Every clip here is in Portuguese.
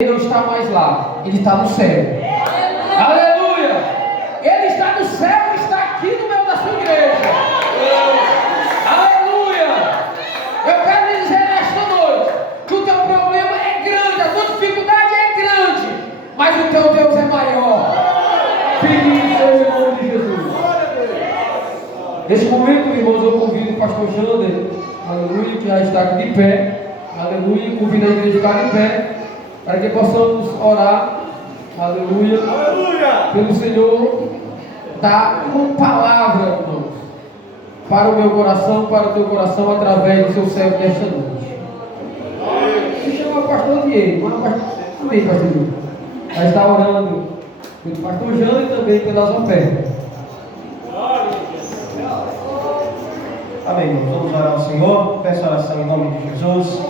Ele não está mais lá, ele está no céu. Aleluia! Ele está no céu e está aqui no meio da sua igreja. Aleluia! Eu quero lhe dizer nesta noite que o teu problema é grande, a tua dificuldade é grande, mas o teu Deus é maior. Feliz seja o nome de Jesus. Neste momento, irmãos, eu convido o pastor Jander, aleluia, que já está aqui de pé, aleluia, convido a igreja a ficar de pé, para que possamos orar, aleluia, aleluia, pelo Senhor dar uma palavra, irmãos, para o meu coração, para o teu coração, através do seu servo nesta noite. Se chama pastor Diego, amém, pastor Diego. Já está orando pelo pastor Jânio e também pelas ofertas. Amém, irmãos. Vamos orar ao Senhor. Peço oração em nome de Jesus.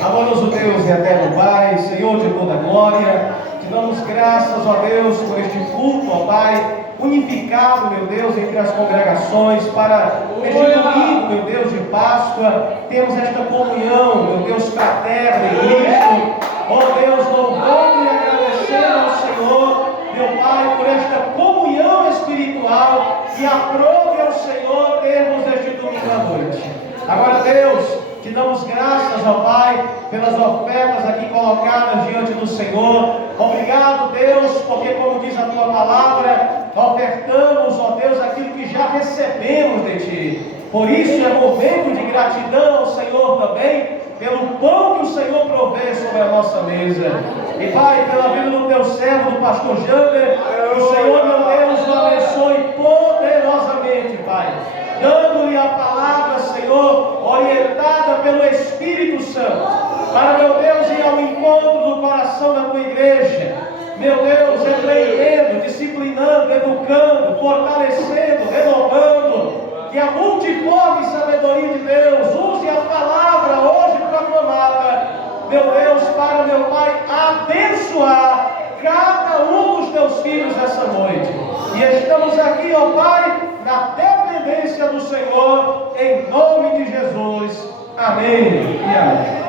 Amoroso Deus e eterno Pai, Senhor de toda glória, te damos graças, ó Deus, por este culto, ó Pai, unificado, meu Deus, entre as congregações, para este domingo, meu Deus, de Páscoa, temos esta comunhão, meu Deus, fraterna em Cristo. Ó Deus, louvando e agradecendo ao Senhor, meu Pai, por esta comunhão espiritual e aprove ao Senhor termos este domingo à noite. Agora, Deus, te damos graças, ó Pai, pelas ofertas aqui colocadas diante do Senhor. Obrigado, Deus, porque, como diz a tua palavra, ofertamos, ó Deus, aquilo que já recebemos de ti. Por isso é momento de gratidão ao Senhor também, pelo pão que o Senhor provê sobre a nossa mesa. E Pai, pela vida do teu servo, do pastor Jander, o Senhor, meu Deus, o abençoe poderosamente, Pai, dando-lhe a palavra, Senhor, orientada pelo Espírito Santo, para, meu Deus, ir ao encontro do coração da tua igreja, meu Deus, repreendendo, disciplinando, educando, fortalecendo, renovando, que a multiforme sabedoria de Deus use a palavra hoje proclamada, meu Deus, para, meu Pai, abençoar cada um dos teus filhos essa noite. E estamos aqui, ó Pai, na dependência do Senhor, em nome de Jesus. Amém. E amém.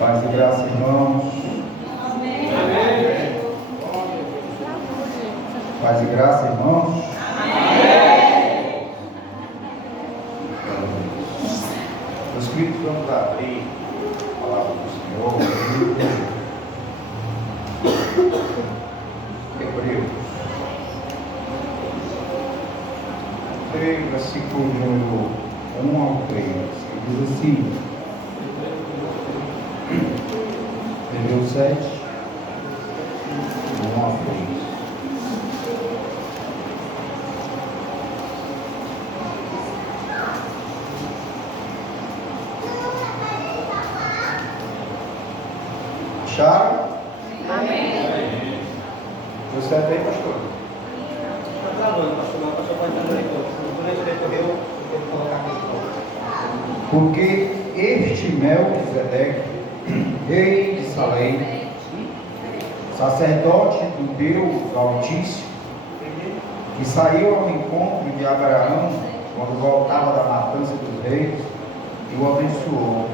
Paz e graça, irmãos. Amém. Paz e graça, irmãos. Amém. Meus queridos, vamos abrir a palavra do Senhor. Hebreus. Versículo número 1 ao 3. Que diz assim. Hebreus 7, 1 ao 3. Acharam? Amém. Você é bem, pastor? Está gravando, pastor, não, pastor pode estar durante o decorrer, eu vou colocar aqui. Porque este Melquisedeque, rei de Salém, sacerdote do Deus Altíssimo, que saiu ao encontro de Abraão quando voltava da matança dos reis, e o abençoou,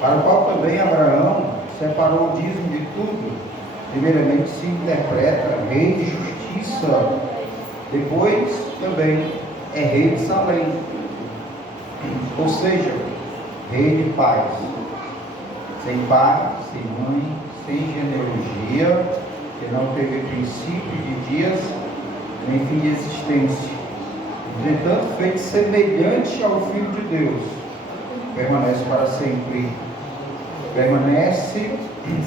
para o qual também Abraão separou o dízimo de tudo. Primeiramente se interpreta rei de justiça, depois também é rei de Salém, ou seja, rei de paz, sem pai, sem mãe, sem genealogia, que não teve princípio de dias, nem fim de existência. Entretanto, feito semelhante ao Filho de Deus, permanece para sempre, permanece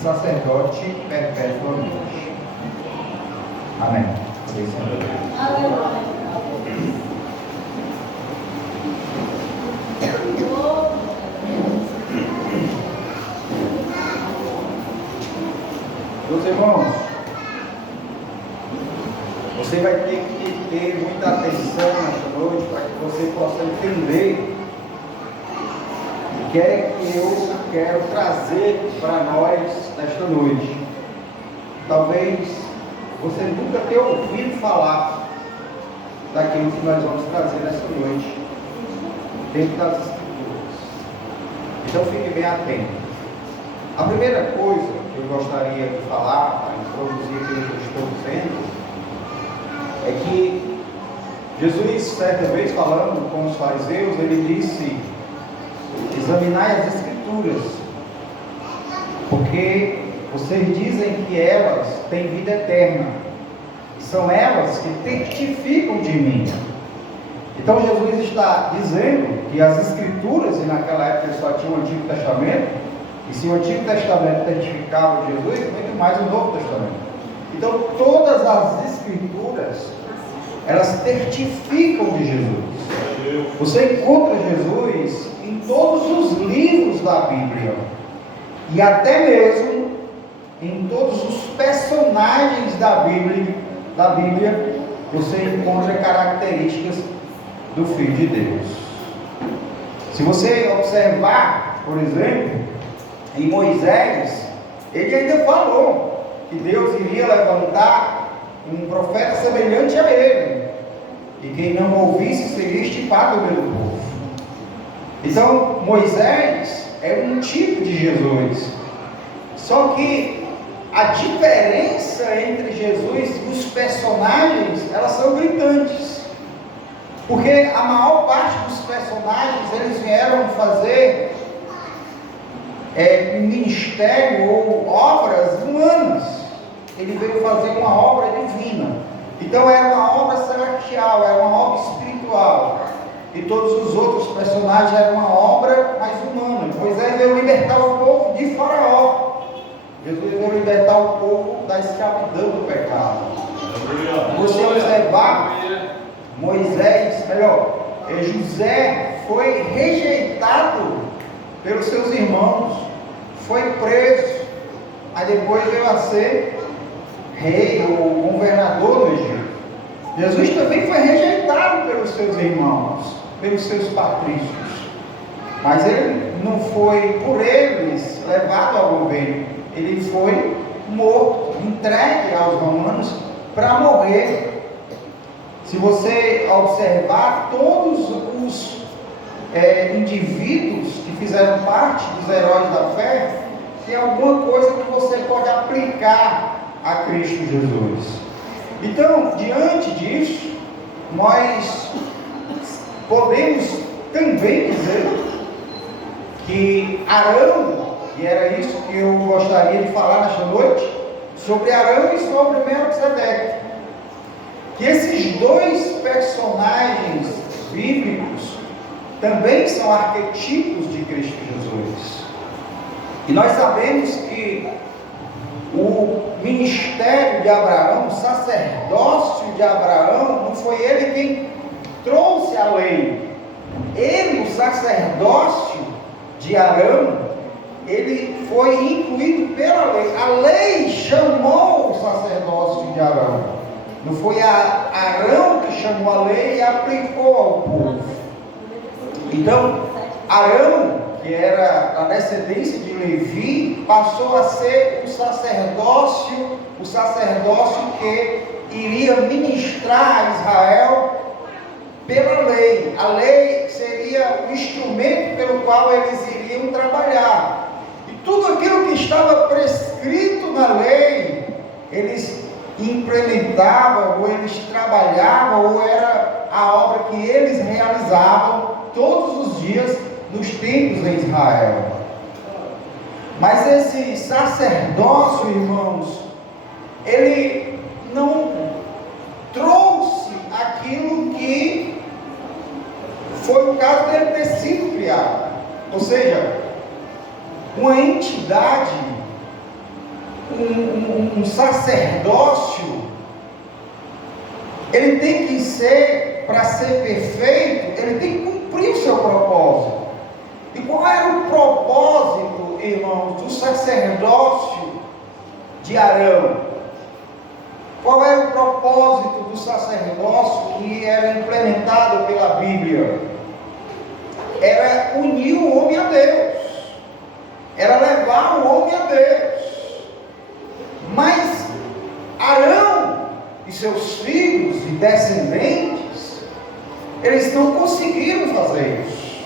sacerdote perpetuamente. Amém. Aleluia. Meus irmãos, você vai ter que ter muita atenção nesta noite para que você possa entender o que é que eu quero trazer para nós nesta noite. Talvez você nunca tenha ouvido falar daquilo que nós vamos trazer nesta noite, dentro das Escrituras. Então fique bem atento. A primeira coisa que eu gostaria de falar, para introduzir aquilo que eu estou dizendo, é que Jesus, certa vez falando com os fariseus, ele disse: examinai as Escrituras, porque vocês dizem que elas têm vida eterna, e são elas que testificam de mim. Então Jesus está dizendo que as Escrituras, e naquela época só tinha o Antigo Testamento, e se o Antigo Testamento testificava de Jesus, muito mais o Novo Testamento. Então todas as Escrituras, elas testificam de Jesus. Você encontra Jesus em todos os livros da Bíblia, e até mesmo em todos os personagens da Bíblia, você encontra características do Filho de Deus. Se você observar, por exemplo, em Moisés, ele ainda falou que Deus iria levantar um profeta semelhante a ele, e quem não ouvisse seria estipado pelo povo. Então Moisés é um tipo de Jesus. Só que a diferença entre Jesus e os personagens, elas são gritantes, porque a maior parte dos personagens, eles vieram fazer ministério ou obras humanas. Ele veio fazer uma obra divina. Então era uma obra celestial, era uma obra espiritual, e todos os outros personagens eram uma obra mais humana. Moisés veio libertar o povo de Faraó. Jesus veio libertar o povo da escravidão do pecado. Você observar, José foi rejeitado pelos seus irmãos, foi preso, aí depois veio a ser rei ou governador do Egito. Jesus também foi rejeitado pelos seus irmãos, pelos seus patrícios, mas ele não foi por eles levado ao governo, ele foi morto, entregue aos romanos para morrer. Se você observar, todos os indivíduos que fizeram parte dos heróis da fé, tem alguma coisa que você pode aplicar a Cristo Jesus. Então, diante disso, nós podemos também dizer que Arão, e era isso que eu gostaria de falar nesta noite, sobre Arão e sobre Melquisedeque, que esses dois personagens bíblicos também são arquetipos de Cristo Jesus. E nós sabemos que o ministério de Abraão, o sacerdócio de Abraão, não foi ele quem trouxe a lei. Ele, o sacerdócio de Arão, ele foi incluído pela lei. A lei chamou o sacerdócio de Arão. Não foi Arão que chamou a lei e aplicou ao povo. Então, Arão, que era a descendência de Levi, passou a ser o sacerdócio que iria ministrar a Israel pela lei. A lei seria o instrumento pelo qual eles iriam trabalhar. E tudo aquilo que estava prescrito na lei, eles implementavam, ou eles trabalhavam, ou era a obra que eles realizavam todos os dias nos templos em Israel. Mas esse sacerdócio, irmãos, ele não trouxe aquilo que foi o caso dele ter sido criado. Ou seja, uma entidade, um sacerdócio, ele tem que ser, para ser perfeito, ele tem que cumprir o seu propósito. E qual era o propósito, irmãos, do sacerdócio de Arão? Qual era o propósito do sacerdócio que era era implementada pela Bíblia era unir o homem a Deus, era levar o homem a Deus. Mas Arão e seus filhos e descendentes, eles não conseguiram fazer isso.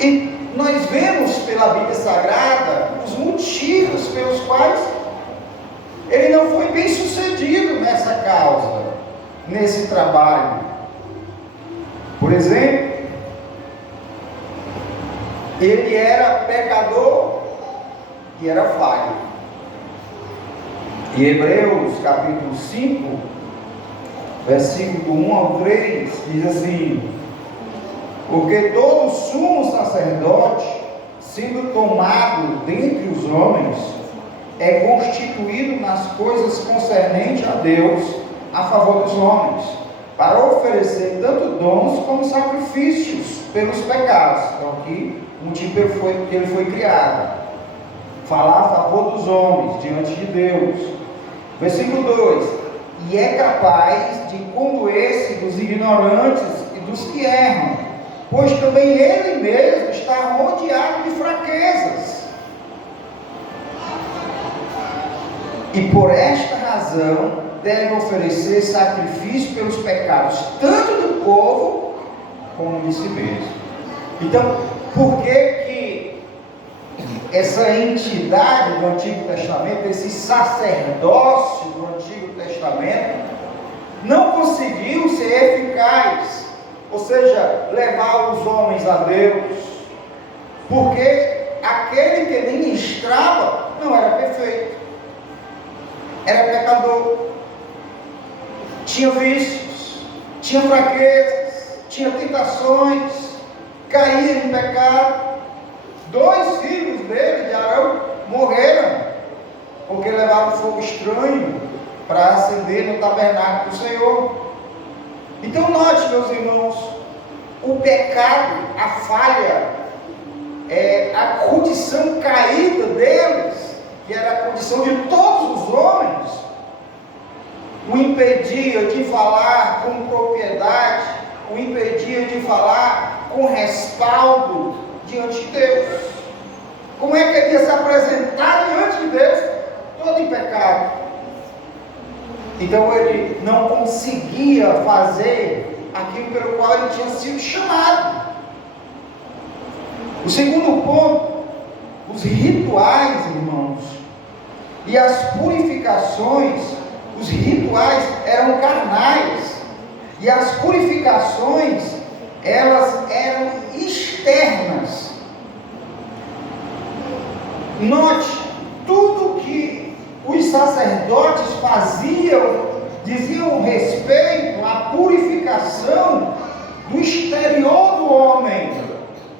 E nós vemos pela Bíblia Sagrada os motivos pelos quais ele não foi bem sucedido nessa causa, nesse trabalho. Por exemplo, ele era pecador e era falho. Em Hebreus capítulo 5, versículo 1 ao 3, diz assim: porque todo sumo sacerdote, sendo tomado dentre os homens, é constituído nas coisas concernentes a Deus, a favor dos homens, para oferecer tanto dons como sacrifícios pelos pecados. Então aqui, o motivo que ele foi criado, falar a favor dos homens, diante de Deus. Versículo 2: e é capaz de condoer-se dos ignorantes e dos que erram, pois também ele mesmo está rodeado de fraquezas. E por esta razão deve oferecer sacrifício pelos pecados, tanto do povo como de si mesmo. Então, por que essa entidade do Antigo Testamento, esse sacerdócio do Antigo Testamento, não conseguiu ser eficaz? Ou seja, levar os homens a Deus, porque aquele que ministrava não era perfeito, era pecador, tinha vícios, tinha fraquezas, tinha tentações, caía em pecado. 2 filhos dele, de Arão, morreram, porque levaram fogo estranho para acender no tabernáculo do Senhor. Então note, meus irmãos, o pecado, a falha, a condição caída deles, que era a condição de todos os homens, o impedia de falar com propriedade, o impedia de falar com respaldo diante de Deus. Como é que ele ia se apresentar diante de Deus? Todo em pecado. Então ele não conseguia fazer aquilo pelo qual ele tinha sido chamado. O segundo ponto, os rituais, irmãos, e as purificações. Os rituais eram carnais, e as purificações, elas eram externas. Note, tudo que os sacerdotes faziam, diziam respeito à purificação do exterior do homem.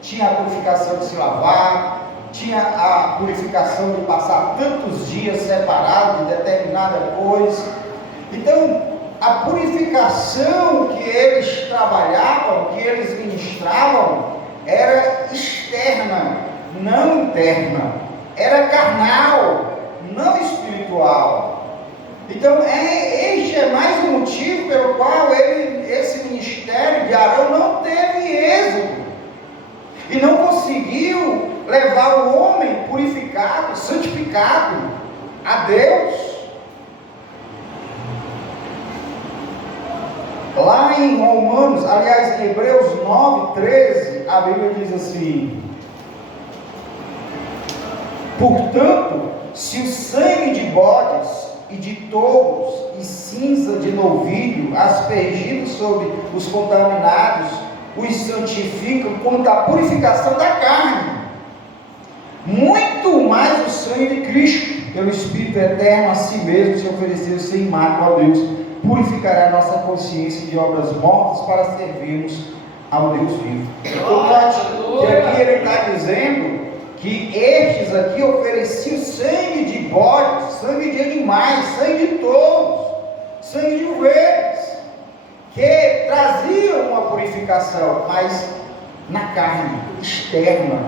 Tinha a purificação de se lavar, tinha a purificação de passar tantos dias separado de determinada coisa. Então, a purificação que eles trabalhavam, que eles ministravam, era externa, não interna, era carnal, não espiritual. Então, este é mais um motivo pelo qual esse ministério de Arão não teve êxito, e não conseguiu levar o homem purificado, santificado a Deus. Lá em Romanos, aliás, em Hebreus 9:13, a Bíblia diz assim: portanto, se o sangue de bodes e de touros e cinza de novilho, aspergidos sobre os contaminados, os santificam quanto à purificação da carne, muito mais o sangue de Cristo, pelo Espírito eterno a si mesmo se ofereceu sem mácula a Deus, purificará a nossa consciência de obras mortas para servirmos ao Deus vivo. Então note que aqui ele está dizendo que estes aqui ofereciam sangue de bodes, sangue de animais, sangue de touros, sangue de ovelhas, que traziam uma purificação, mas na carne, externa.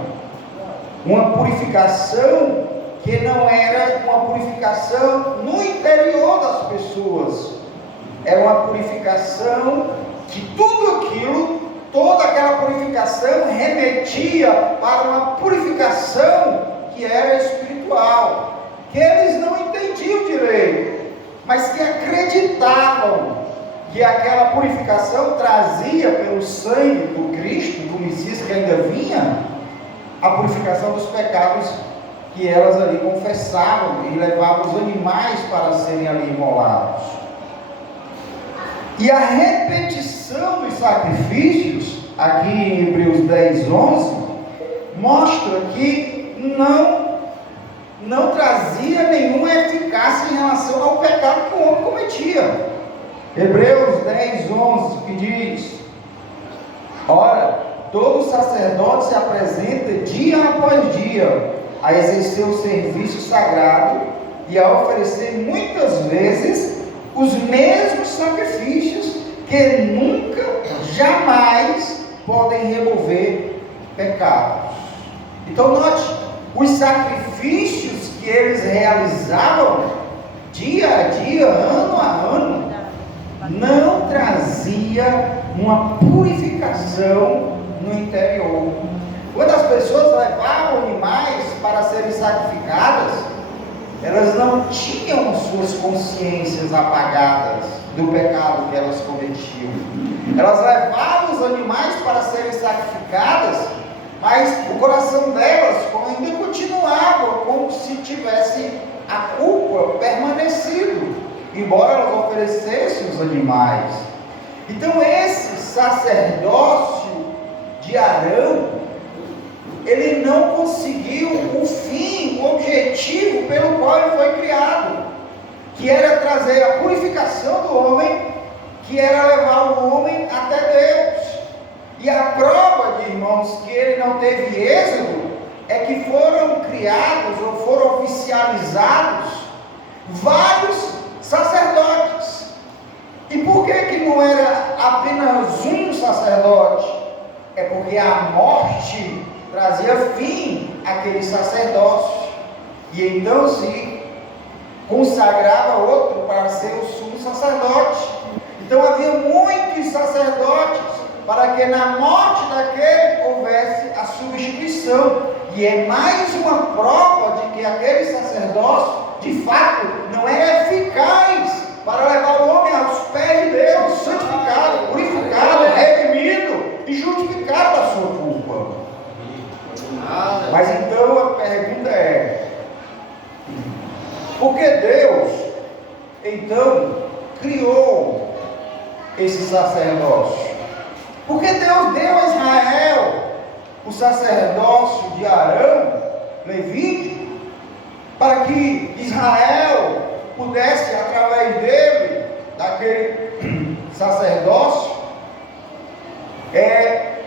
Uma purificação que não era uma purificação no interior das pessoas, era uma purificação que tudo aquilo, toda aquela purificação remetia para uma purificação que era espiritual, que eles não entendiam direito, mas que acreditavam que aquela purificação trazia pelo sangue do Cristo, do Messias que ainda vinha, a purificação dos pecados que elas ali confessavam e levavam os animais para serem ali imolados. E a repetição dos sacrifícios, aqui em Hebreus 10, 11, mostra que não trazia nenhuma eficácia em relação ao pecado que o homem cometia. Hebreus 10, 11, que diz: ora, todo sacerdote se apresenta dia após dia a exercer o serviço sagrado e a oferecer muitas vezes os mesmos sacrifícios que nunca, jamais podem remover pecados. Então note, os sacrifícios que eles realizavam dia a dia, ano a ano, não trazia uma purificação no interior. Quando as pessoas levavam animais para serem sacrificadas, elas não tinham suas consciências apagadas do pecado que elas cometiam. Elas levavam os animais para serem sacrificadas, mas o coração delas ainda continuava como se tivesse a culpa permanecido, embora elas oferecessem os animais. Então esse sacerdócio de Arão, ele não conseguiu o fim, o objetivo pelo qual ele foi criado, que era trazer a purificação do homem, que era levar o homem até Deus. E a prova, de irmãos, que ele não teve êxito, é que foram criados ou foram oficializados vários sacerdotes. E por que não era apenas um sacerdote? É porque a morte trazia fim àquele sacerdócio, e então se consagrava outro para ser o sumo sacerdote. Então havia muitos sacerdotes para que na morte daquele houvesse a substituição, e é mais uma prova de que aquele sacerdócio de fato não é eficaz para levar o homem aos pés de Deus, santificado, purificado, redimido e justificado da sua culpa. Mas então a pergunta é: por que Deus então criou esse sacerdócio? Porque Deus deu a Israel o sacerdócio de Arão, levítico, para que Israel pudesse, através dele, daquele sacerdócio,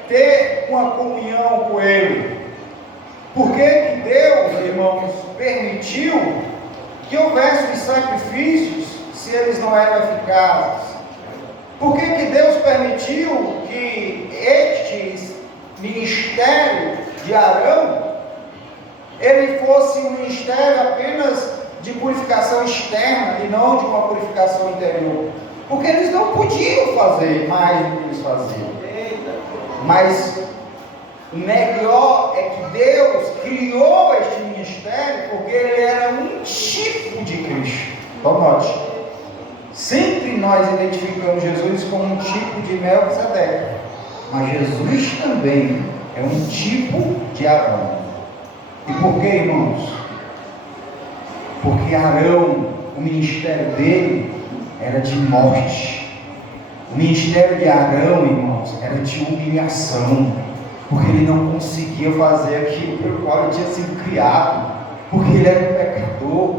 ter uma comunhão com ele. Por que Deus, irmãos, permitiu que houvesse os sacrifícios se eles não eram eficazes? Por que Deus permitiu que este ministério de Arão, ele fosse um ministério apenas de purificação externa e não de uma purificação interior? Porque eles não podiam fazer mais do que eles faziam. Mas o melhor é que Deus criou este ministério porque ele era um tipo de Cristo. Então note, sempre nós identificamos Jesus como um tipo de Melquisedeque, mas Jesus também é um tipo de Arão. E por que, irmãos? Porque Arão, o ministério dele era de morte. O ministério de Arão, irmãos, era de humilhação, porque ele não conseguia fazer aquilo pelo qual ele tinha sido criado, porque ele era um pecador.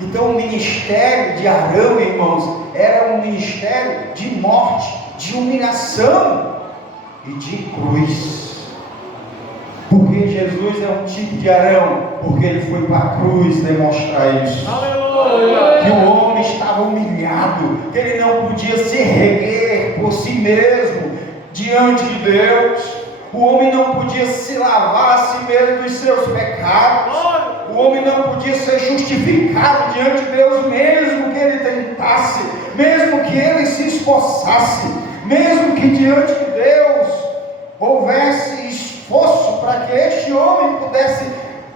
Então o ministério de Arão, irmãos, era um ministério de morte, de humilhação e de cruz. Porque Jesus é um tipo de Arão, porque ele foi para a cruz demonstrar isso. Aleluia! Que o homem estava humilhado, que ele não podia se erguer por si mesmo diante de Deus. O homem não podia se lavar a si mesmo dos seus pecados. O homem não podia ser justificado diante de Deus, mesmo que ele tentasse, mesmo que ele se esforçasse, mesmo que diante de Deus houvesse esforço para que este homem pudesse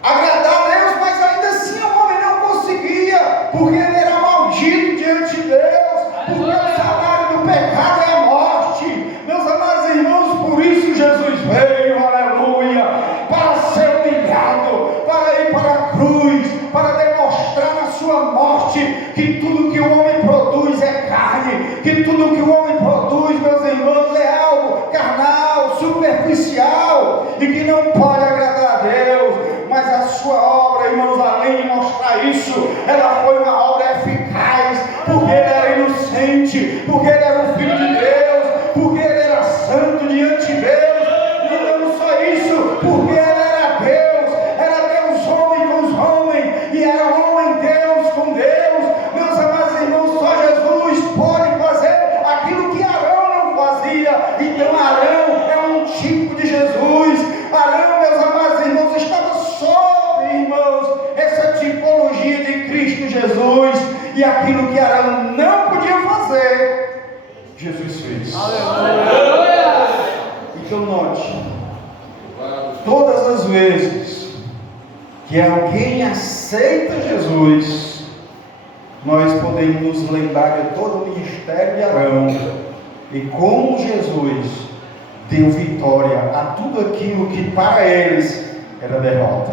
agradar a Deus, mas ainda assim o homem não conseguia, porque ele era maldito diante de Deus, porque o salário do pecado é a morte. Meus amados irmãos, por isso Jesus veio, aleluia, para ser humilhado, para ir para a cruz, para demonstrar na sua morte que tudo que o homem produz é carne, que tudo que o homem produz, meus irmãos, é algo carnal, superficial, e que não pode agradar a Deus. Mas a sua obra, irmãos, além de mostrar isso, ela foi uma obra eficaz, porque ele era inocente, porque ele era o Filho de Deus, porque ele era santo diante de Deus, e não só isso, porque ele era Deus homem com os homens, e era homem Deus com Deus. Meus amados irmãos, só Jesus pode fazer aquilo que Arão não fazia. Então Arão é um tipo de Jesus. Arão, meus amados irmãos, estava sob, irmãos, essa tipologia de Cristo Jesus, e aquilo que Arão não podia fazer, Jesus fez. Aleluia! Então note, todas as vezes que alguém aceita Jesus, nós podemos nos lembrar de todo o ministério de Arão e como Jesus deu vitória a tudo aquilo que para eles era derrota.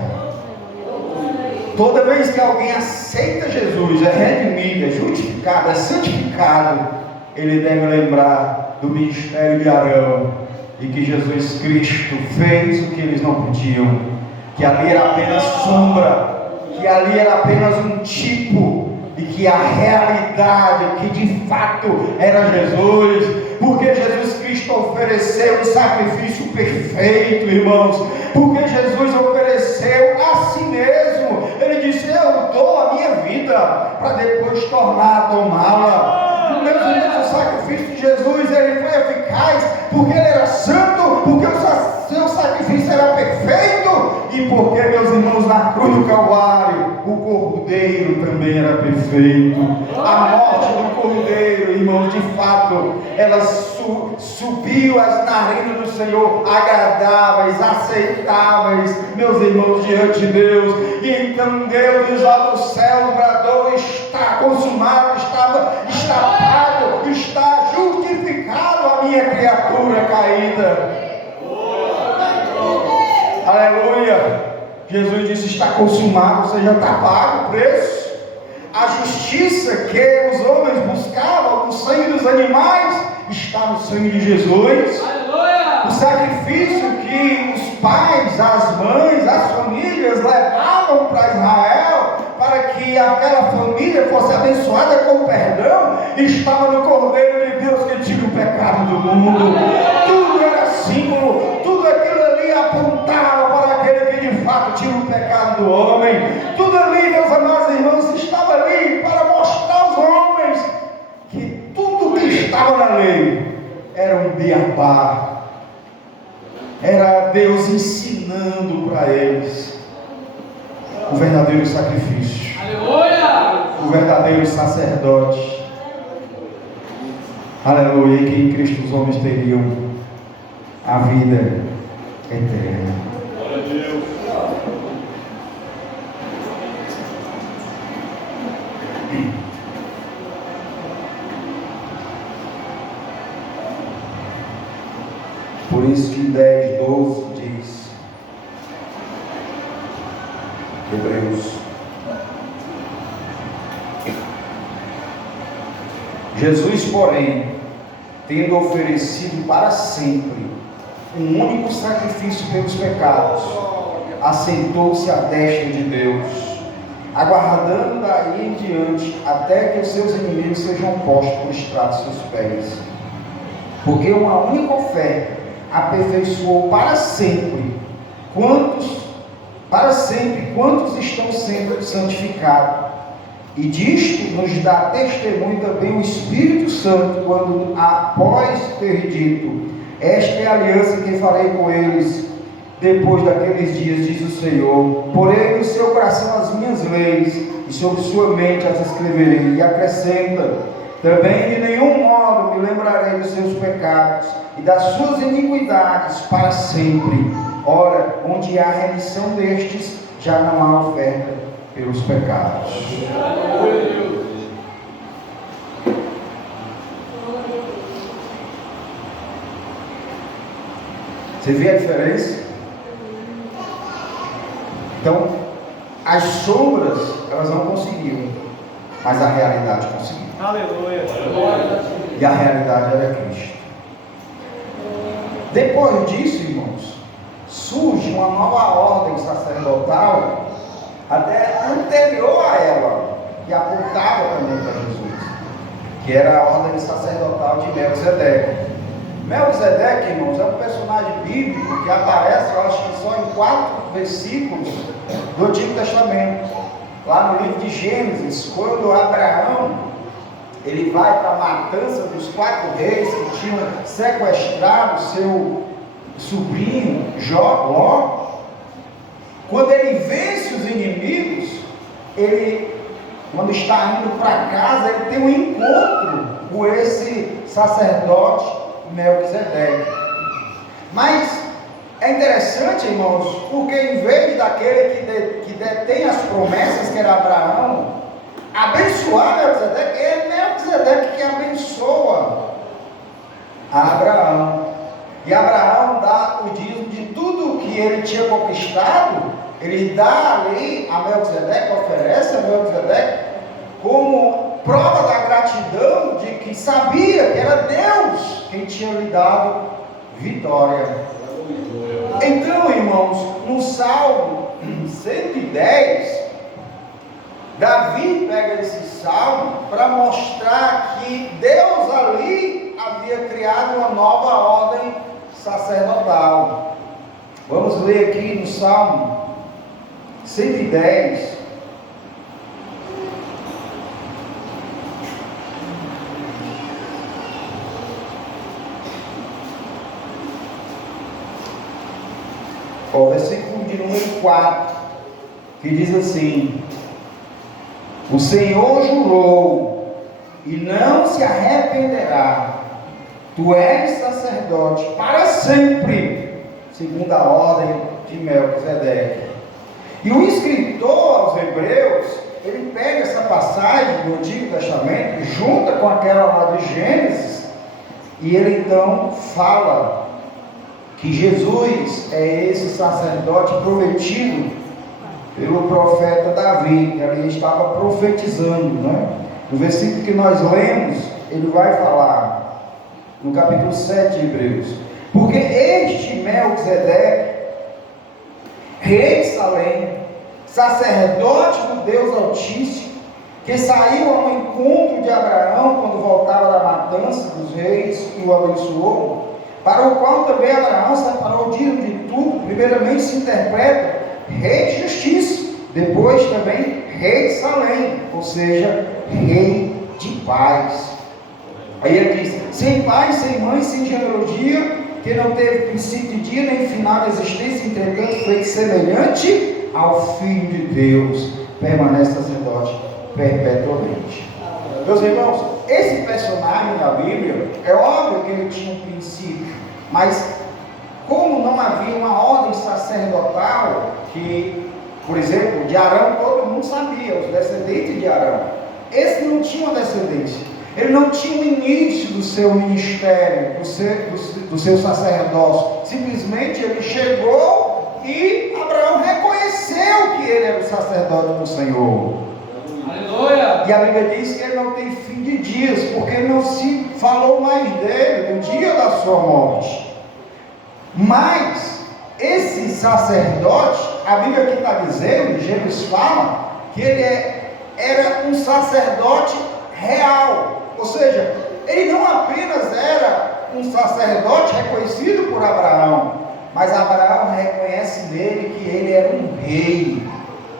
Toda vez que alguém aceita Jesus, é redimido, é justificado, é santificado, ele deve lembrar do ministério de Arão e que Jesus Cristo fez o que eles não podiam, que ali era apenas sombra, que ali era apenas um tipo, e que a realidade, que de fato era Jesus, porque Jesus Cristo ofereceu um sacrifício perfeito, irmãos, porque Jesus ofereceu a si mesmo. Ele disse: eu dou a minha vida para depois tornar a tomá-la. Meus irmãos, o sacrifício de Jesus, ele foi eficaz porque ele era santo, porque o seu sacrifício era perfeito, e porque, meus irmãos, na cruz do Calvário o Cordeiro também era perfeito. A morte do Cordeiro, irmãos, de fato, ela subiu as narinas do Senhor, agradáveis, aceitáveis, meus irmãos, diante de Deus. E então Deus dos altos céus bradou: está consumado, está pago, está justificado a minha criatura caída. Aleluia. Jesus disse: está consumado, ou seja, está pago o preço. A justiça que os homens buscavam no sangue dos animais está no sangue de Jesus. Aleluia! O sacrifício que os pais, as mães, as famílias levavam para Israel, para que aquela família fosse abençoada com perdão, estava no Cordeiro de Deus que tira o pecado do mundo. Tudo era símbolo, tudo aquilo ali apontava para aquele que de fato tira o pecado do homem. Tudo ali, meus amados irmãos, estava ali para mostrar aos homens que tudo que estava na lei era um beabá, era Deus ensinando para eles o verdadeiro sacrifício. Aleluia! O verdadeiro sacerdote. Aleluia. E que em Cristo os homens teriam a vida eterna. Glória a Deus. Por isso que 10:12 diz, Hebreus: Jesus, porém, tendo oferecido para sempre um único sacrifício pelos pecados, assentou-se à destra de Deus, aguardando daí em diante até que os seus inimigos sejam postos por estrado de seus pés. Porque uma única oferta aperfeiçoou para sempre quantos estão sendo santificados. E disto nos dá testemunho também o Espírito Santo, quando após ter dito: esta é a aliança que farei com eles depois daqueles dias, diz o Senhor. Porém no seu coração as minhas leis, e sobre sua mente as escreverei. E acrescenta: Também de nenhum modo me lembrarei dos seus pecados e das suas iniquidades para sempre. Ora, onde há remissão destes, já não há oferta pelos pecados. Você vê a diferença? Então, as sombras, elas não conseguiam, mas a realidade conseguiu. Aleluia. E a realidade era Cristo. Depois disso, irmãos, surge uma nova ordem sacerdotal, até anterior a ela, que apontava também para Jesus, que era a ordem sacerdotal de Melquisedeque. Melquisedeque, irmãos, é um personagem bíblico que aparece, eu acho que só em 4 versículos do Antigo Testamento. Lá no livro de Gênesis, quando Abraão ele vai para a matança dos 4 reis que tinham sequestrado seu sobrinho Ló. Quando ele vence os inimigos, quando está indo para casa, ele tem um encontro com esse sacerdote Melquisedeque. Mas é interessante, irmãos, porque em vez daquele que detém as promessas, que era Abraão, abençoar Melquisedeque, é Melquisedeque que abençoa a Abraão. E Abraão dá o dízimo de tudo que ele tinha conquistado, ele dá ali a Melquisedeque, oferece a Melquisedeque como prova da gratidão de que sabia que era Deus quem tinha lhe dado vitória. Então, irmãos, no Salmo 110, Davi pega esse salmo para mostrar que Deus ali havia criado uma nova ordem sacerdotal. Vamos ler aqui no Salmo 110. O versículo de número 4, que diz assim: o Senhor jurou e não se arrependerá, tu és sacerdote para sempre, segundo a ordem de Melquisedeque. E o escritor aos Hebreus, ele pega essa passagem do Antigo Testamento, junta com aquela lá de Gênesis, e ele então fala que Jesus é esse sacerdote prometido pelo profeta Davi, que ali estava profetizando, né? No versículo que nós lemos, ele vai falar, no capítulo 7 de Hebreus: porque este Melquisedeque, rei de Salém, sacerdote do Deus Altíssimo, que saiu ao encontro de Abraão quando voltava da matança dos reis e o abençoou, para o qual também Abraão separou o dízimo de tudo. Primeiramente se interpreta rei de justiça, depois também rei de Salém, ou seja, rei de paz. Aí ele diz: sem pai, sem mãe, sem genealogia, que não teve princípio de dia nem final de existência, entretanto feito semelhante ao Filho de Deus, permanece sacerdote perpetuamente. Meus irmãos, esse personagem da Bíblia, é óbvio que ele tinha um princípio, mas como não havia uma ordem sacerdotal, que, por exemplo, de Arão todo mundo sabia, os descendentes de Arão, esse não tinha uma descendência, ele não tinha o início do seu ministério, do seu sacerdócio, simplesmente ele chegou e Abraão reconheceu que ele era o sacerdote do Senhor. Aleluia. E a Bíblia diz que ele não tem fim de dias, porque não se falou mais dele no dia da sua morte. Mas esse sacerdote, a Bíblia aqui está dizendo, Jesus fala que ele era um sacerdote real, ou seja, ele não apenas era um sacerdote reconhecido por Abraão, mas Abraão reconhece nele que ele era um rei.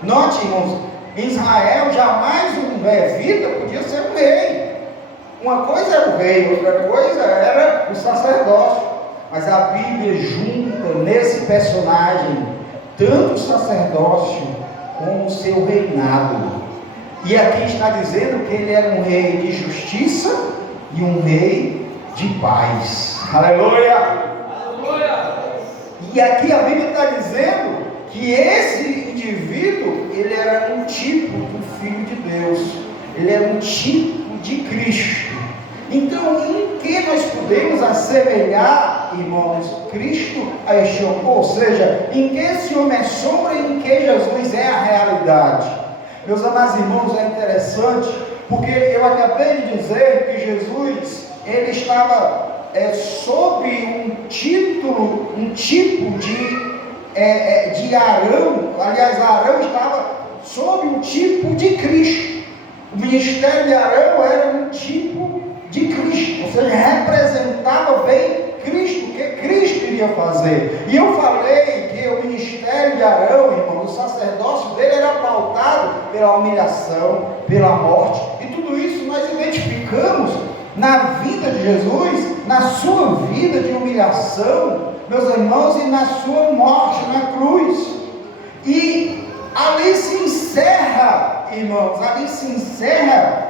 Note, irmãos, em Israel jamais um levita podia ser um rei. Uma coisa era o rei, outra coisa era o sacerdócio. Mas a Bíblia junta nesse personagem tanto o sacerdócio como o seu reinado. E aqui está dizendo que ele era um rei de justiça e um rei de paz. Aleluia! E aqui a Bíblia está dizendo que esse indivíduo, ele era um tipo do Filho de Deus, ele era um tipo de Cristo. Então, em que nós podemos assemelhar, irmãos, Cristo a este homem? Ou seja, em que esse homem é sombra e em que Jesus é a realidade? Meus amados irmãos, é interessante, porque eu acabei de dizer que Jesus, ele estava sob um tipo de Arão. Aliás, Arão estava sob um tipo de Cristo. O ministério de Arão era um tipo de Cristo, ou seja, representava bem Cristo, o que Cristo iria fazer. E eu falei que o ministério de Arão, irmão, o sacerdócio dele era pautado pela humilhação, pela morte, e tudo isso nós identificamos na vida de Jesus, na sua vida de humilhação, meus irmãos, e na sua morte na cruz. E ali se encerra, irmãos, ali se encerra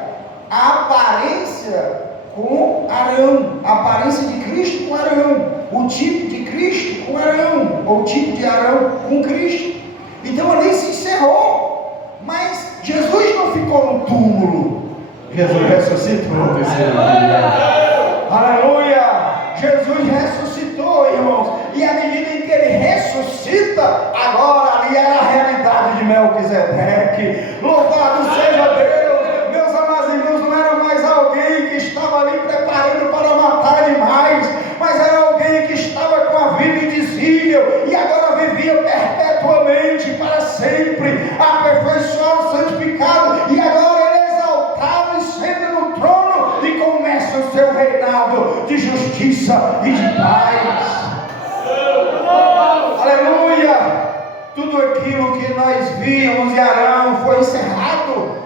a aparência com Arão, a aparência de Cristo com Arão, o tipo de Cristo com Arão, ou o tipo de Arão com Cristo. Então ali se encerrou, mas Jesus não ficou no túmulo, Jesus ressuscitou no terceiro dia. Aleluia! Jesus ressuscitou, irmãos, e à medida em que ele ressuscita, agora ali era a realidade de Melquisedeque. Louvado seja Deus! Meus amados irmãos, não era mais alguém que estava ali preparando para matar animais, mas era alguém que estava com a vida indizível e agora vivia perpetuamente, para sempre, aperfeiçoado, santificado, e agora ele é exaltado e senta no trono e começa o seu reinado de justiça e de paz. Aleluia! Tudo aquilo que nós víamos em Arão foi encerrado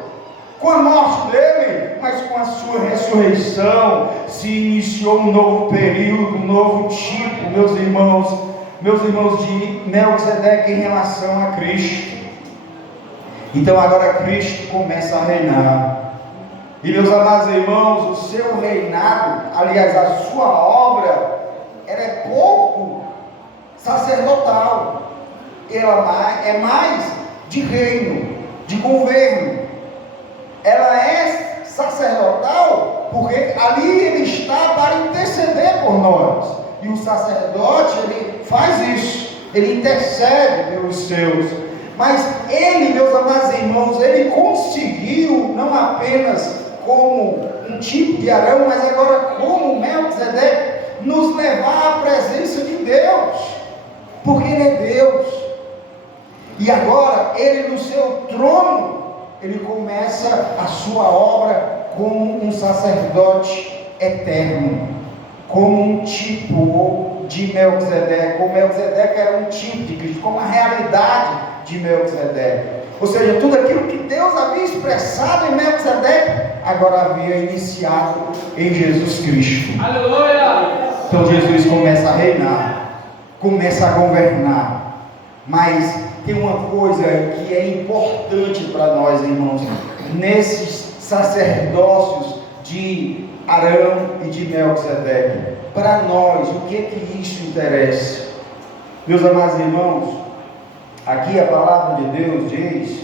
com a morte dele, mas com a sua ressurreição se iniciou um novo período, um novo tipo, meus irmãos, de Melquisedeque em relação a Cristo. Então agora Cristo começa a reinar. E meus amados irmãos, o seu reinado, aliás, a sua obra, ela é pouco sacerdotal. Ela é mais de reino, de governo. Ela é sacerdotal porque ali ele está para interceder por nós. E o sacerdote, ele faz isso, ele intercede pelos seus. Mas ele, meus amados irmãos, ele conseguiu, não apenas como um tipo de Arão, mas agora como Melquisedeque, nos levar à presença de Deus, porque ele é Deus. E agora, ele no seu trono, ele começa a sua obra como um sacerdote eterno, como um tipo de Melquisedeque. Como Melquisedeque era um tipo de Cristo, como a realidade de Melquisedeque. Ou seja, tudo aquilo que Deus havia expressado em Melquisedeque, agora havia iniciado em Jesus Cristo. Aleluia! Então Jesus começa a reinar, começa a governar. Mas tem uma coisa que é importante para nós, irmãos, nesses sacerdócios de Arão e de Melquisedeque. Para nós, o que é que isso interessa? Meus amados irmãos, aqui a palavra de Deus diz,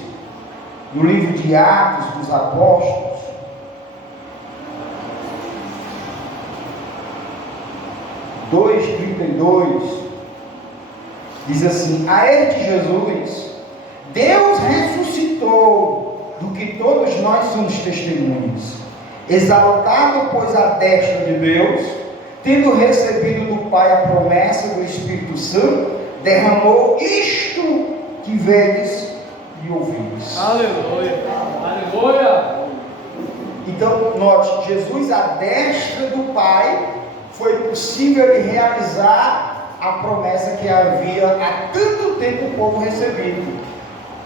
no livro de Atos dos Apóstolos, diz assim: a este Jesus, Deus ressuscitou, do que todos nós somos testemunhas, exaltado, pois, à destra de Deus, tendo recebido do Pai a promessa do Espírito Santo, derramou isto que vedes e ouvis. Aleluia! Aleluia! Então, note, Jesus à destra do Pai, foi possível ele realizar a promessa que havia há tanto tempo o povo recebido.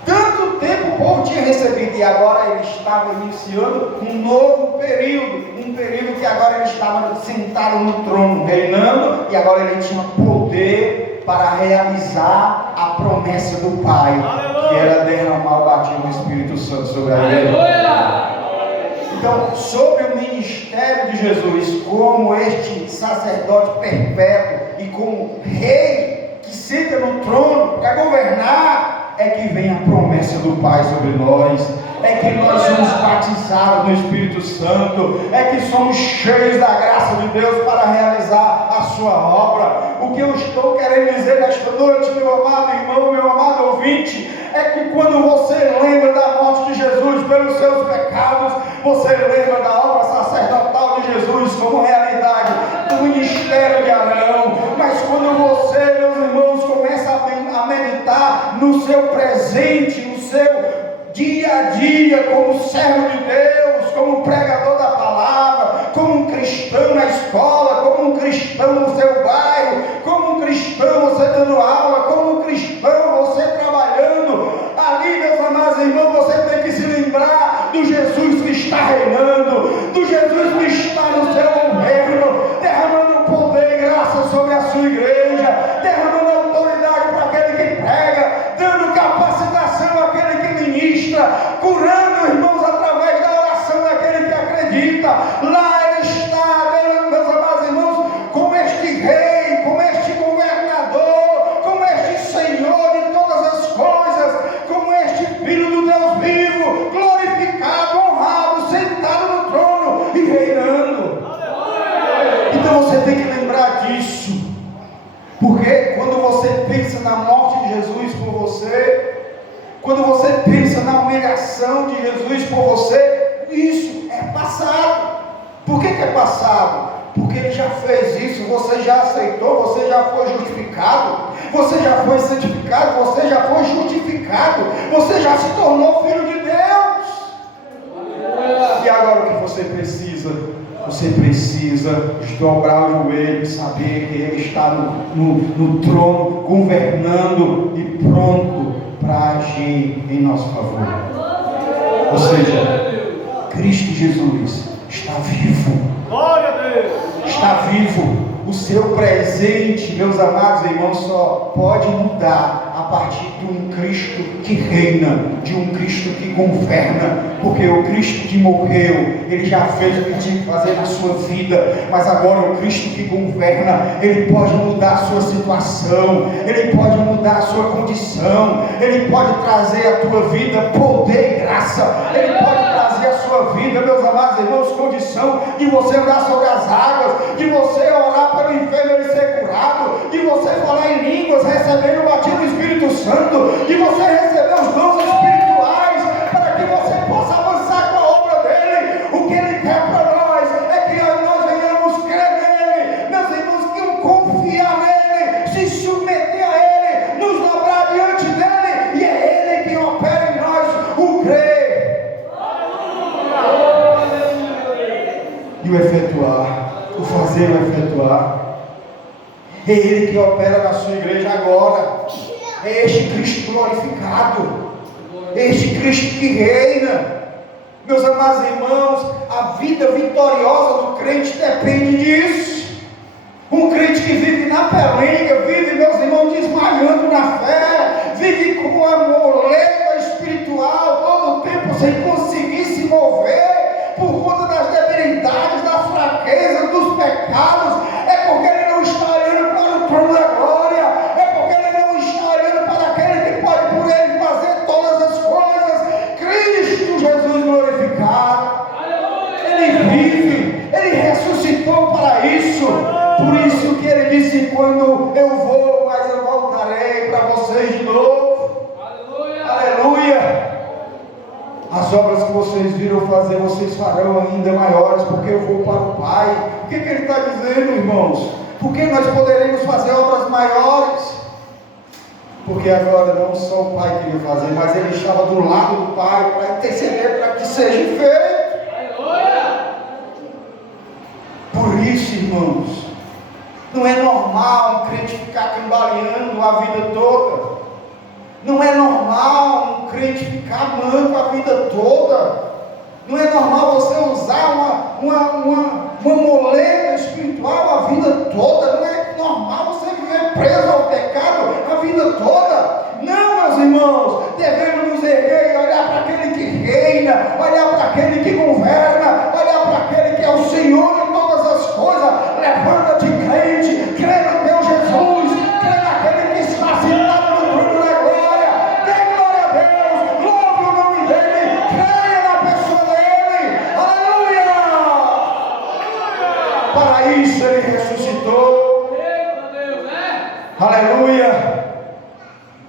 Tanto tempo o povo tinha recebido, e agora ele estava iniciando um novo período, um período que agora ele estava sentado no trono, reinando, e agora ele tinha poder para realizar a promessa do Pai, que era derramar o batismo do Espírito Santo sobre a igreja. Aleluia! Então, sobre o ministério de Jesus, como este sacerdote perpétuo e como rei que senta no trono para governar, é que vem a promessa do Pai sobre nós, é que nós somos batizados no Espírito Santo, é que somos cheios da graça de Deus para realizar a sua obra. O que eu estou querendo dizer nesta noite, meu amado irmão, meu amado ouvinte, é que quando você lembra da morte de Jesus pelos seus pecados, você lembra da obra sacerdotal de Jesus como realidade do ministério de Arão. Mas quando você, meus irmãos, começa a meditar no seu presente, no seu dia a dia, como servo de Deus, como pregador da palavra, como um cristão na escola, como um cristão no seu bairro, como um cristão você dando aula, como um cristão você trabalhando, ali, meus amados irmãos, você tem que se lembrar do Jesus que está reinando, do Jesus que está no seu governo, derramando poder e graça sobre a sua igreja, derramando autoridade para aquele que prega, dando capacitação àquele que ministra, curando, irmãos, através da oração daquele que acredita. Lá ele está, meus amados irmãos, como este rei, como este governador, como este Senhor de todas as coisas, como este Filho do Deus vivo, glorificado, honrado, sentado no trono e reinando. Então você tem que lembrar disso, porque quando você pensa na morte de Jesus por você, quando você pensa na humilhação de Jesus por você, isso é passado. Por que é passado? Porque ele já fez isso, você já aceitou, você já foi justificado, você já foi santificado, você já foi justificado, você já se tornou filho de Deus. E agora o que você precisa? Você precisa dobrar o joelho e saber que ele está no trono, governando e pronto para agir em nosso favor. Ou seja, Cristo Jesus está vivo. Glória a Deus! Está vivo. O seu presente, meus amados irmãos, só pode mudar a partir de um Cristo que reina, de um Cristo que governa, porque o Cristo que morreu, ele já fez o que tinha que fazer na sua vida, mas agora o Cristo que governa, ele pode mudar a sua situação, ele pode mudar a sua condição, ele pode trazer à tua vida poder e graça, ele pode trazer à sua vida, meus amados irmãos, condição de você andar sobre as águas, de você orar pelo enfermo e ser curado, de você falar em línguas, recebendo o batismo do Espírito Santo, de você receber os dons espirituais, para que você possa avançar com a obra dele. O que ele quer para nós é que nós venhamos crer nele, meus irmãos, que confiar nele, se submeter a ele, nos dobrar diante dele, e é ele que opera em nós o crer e o efetuar, o fazer e o efetuar. É ele que opera na sua igreja agora. É este Cristo glorificado, é este Cristo que reina. Meus amados irmãos, a vida vitoriosa do crente depende disso. Um crente que vive na pelenga, vive, meus irmãos, desmaiando na fé, vive com uma moleta espiritual todo o tempo sem conseguir se mover, por conta das debilidades, das fraquezas, dos pecados. É porque ele não está olhando para o trono da glória, é porque ele não está olhando para aquele que pode por ele fazer todas as coisas, Cristo Jesus glorificado. Ele vive, ele ressuscitou para isso. Por isso que ele disse: quando eu vou, mas eu voltarei para vocês de novo. Aleluia. As obras que vocês viram fazer, vocês farão ainda maiores, porque eu vou para o Pai. O que ele está dizendo, irmãos? Porque nós poderemos fazer obras maiores, porque agora não só o Pai queria fazer, mas ele estava do lado do Pai para interceder para que seja feito. Por isso, irmãos, não é normal um crente ficar cambaleando a vida toda. Não é normal um crente ficar manco a vida toda. Não é normal você usar uma moleta espiritual a vida toda. Não é normal você viver preso ao pecado a vida toda. Não, meus irmãos, devemos nos erguer e olhar para aquele que reina, olhar para aquele que governa, olhar para aquele que é o Senhor de todas as coisas. Levanta-te, crente, crê no teu Jesus, crê naquele que está sentado no trono da glória. Dê glória a Deus, louve o nome dele, creia na pessoa dele. Aleluia! Para isso ele ressuscitou. Aleluia!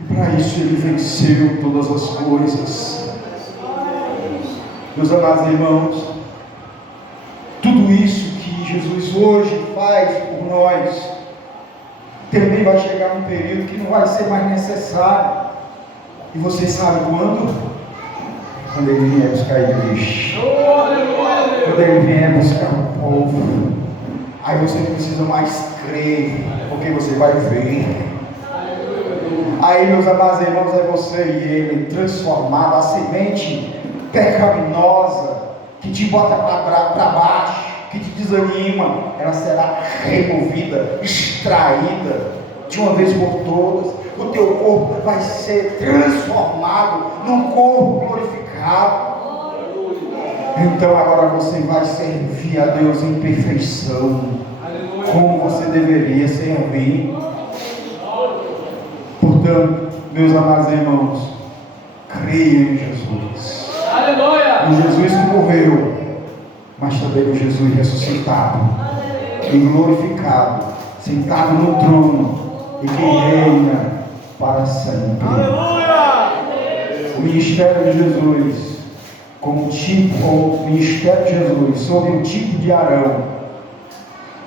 E para isso ele venceu todas as coisas. Meus amados irmãos, tudo isso que Jesus hoje faz por nós, também vai chegar um período que não vai ser mais necessário. E você sabe quando? Quando ele vier buscar a igreja. Quando ele vier buscar o povo. Aí você não precisa mais crer, porque você vai ver. Aí, meus amados irmãos, é você e ele transformado. A semente pecaminosa que te bota para baixo, que te desanima, ela será removida, extraída de uma vez por todas. O teu corpo vai ser transformado num corpo glorificado. Então agora você vai servir a Deus em perfeição, como você deveria servir. Portanto, meus amados irmãos, creia em Jesus. Aleluia! No Jesus que morreu, mas também no Jesus ressuscitado e glorificado, sentado no trono e que reina para sempre. Aleluia! O ministério de Jesus, como tipo, ou o ministério de Jesus, sob o tipo de Arão,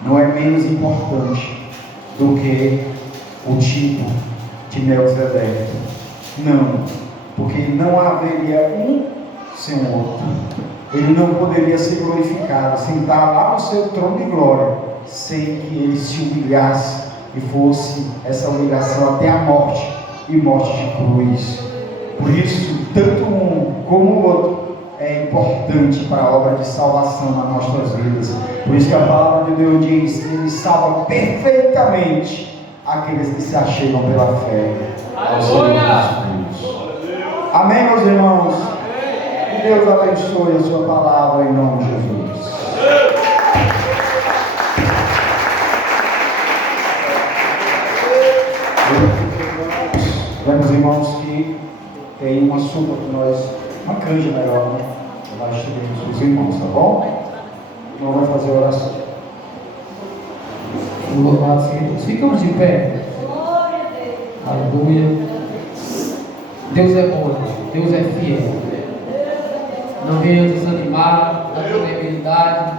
não é menos importante do que o tipo de Melquisedeque. Não, porque não haveria um sem o outro. Ele não poderia ser glorificado, sentar lá no seu trono de glória, sem que ele se humilhasse e fosse essa humilhação até a morte, e morte de cruz. Por isso, tanto um como o outro é importante para a obra de salvação nas nossas vidas. Por isso que a palavra de Deus diz que ele salva perfeitamente aqueles que se achegam pela fé ao Senhor Jesus. Amém, meus irmãos? Que Deus abençoe a sua palavra em nome de Jesus. Vemos, irmãos, que tem uma sopa que nós, uma canja melhor, né? Nós temos os irmãos, tá bom? Então vai fazer a oração. Louvado seja Deus. Ficamos de pé. Aleluia. Deus é bom, Deus é fiel. Não venha desanimar da tua debilidade.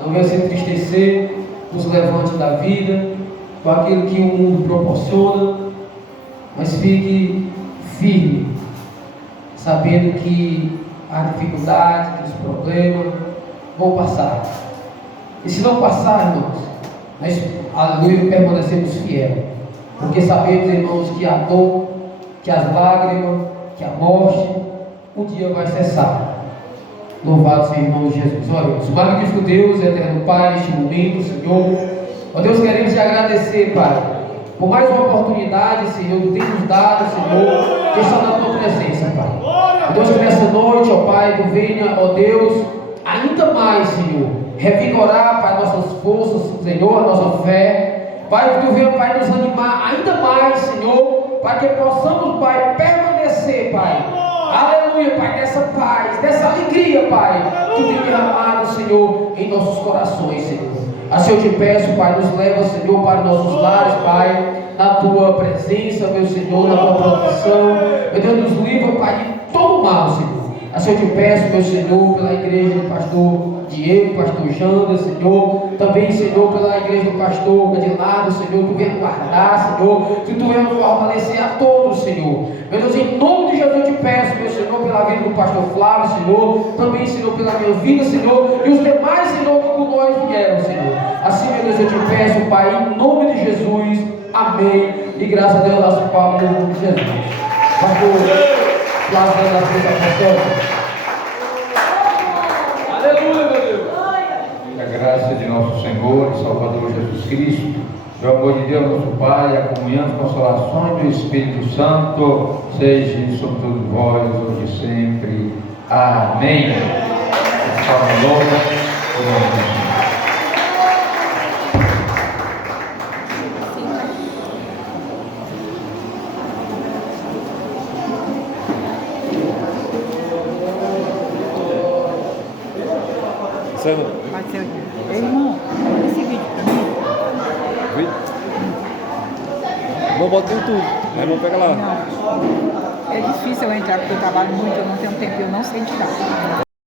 Não venha se entristecer dos levantes da vida, com aquilo que o mundo proporciona. Mas fique firme, sabendo que a dificuldade, que os problemas vão passar. E se não passar, irmãos, nós, aleluia, permanecemos fiéis. Porque sabemos, irmãos, que a dor, que as lágrimas, que a morte, um dia vai cessar. Louvado seja o irmão Jesus. Oremos. Magnífico Deus, eterno Pai, neste momento, Senhor. Ó Deus, queremos te agradecer, Pai, por mais uma oportunidade, Senhor, que tem nos dado, Senhor, de estar na tua presença, Pai. Ó Deus, que nessa noite, ó Pai, tu venha, ó Deus, ainda mais, Senhor, revigorar, Pai, nossas forças, Senhor, a nossa fé. Pai, que tu venha, Pai, nos animar ainda mais, Senhor, para que possamos, Pai, permanecer, Pai. Aleluia, Pai, nessa paz, nessa alegria, Pai, que tu tem derramado, Senhor, em nossos corações, Senhor. Assim eu te peço, Pai, nos leva, Senhor, para nossos lares, Pai, na tua presença, meu Senhor, na tua proteção. Meu Deus, nos livra, Pai, de todo mal, Senhor. Assim eu te peço, meu Senhor, pela igreja do pastor Diego, pastor Janda, Senhor, também, Senhor, pela igreja do pastor Gadilado, Senhor, tu venha guardar, Senhor, que tu venha fortalecer a todos, Senhor. Meu Deus, em nome de Jesus eu te peço, meu Senhor, pela vida do pastor Flávio, Senhor, também, Senhor, pela minha vida, Senhor, e os demais, Senhor, que com nós vieram, Senhor. Assim, meu Deus, eu te peço, Pai, em nome de Jesus, amém, e graças a Deus, nosso Pai, em nome de Jesus. Pastor Flávio, da frente apostólica. A graça de nosso Senhor e Salvador Jesus Cristo, O amor de Deus, nosso Pai, a comunhão, as consolações do Espírito Santo, seja sobre todos vós, hoje e sempre. Amém. Salve louva, o nome de Jesus. Marcelo, irmão, esse vídeo pra mim. Vídeo? Vou botar no YouTube, aí vou pegar lá. Não. É difícil eu entrar porque eu trabalho muito, eu não tenho tempo, eu não sei editar.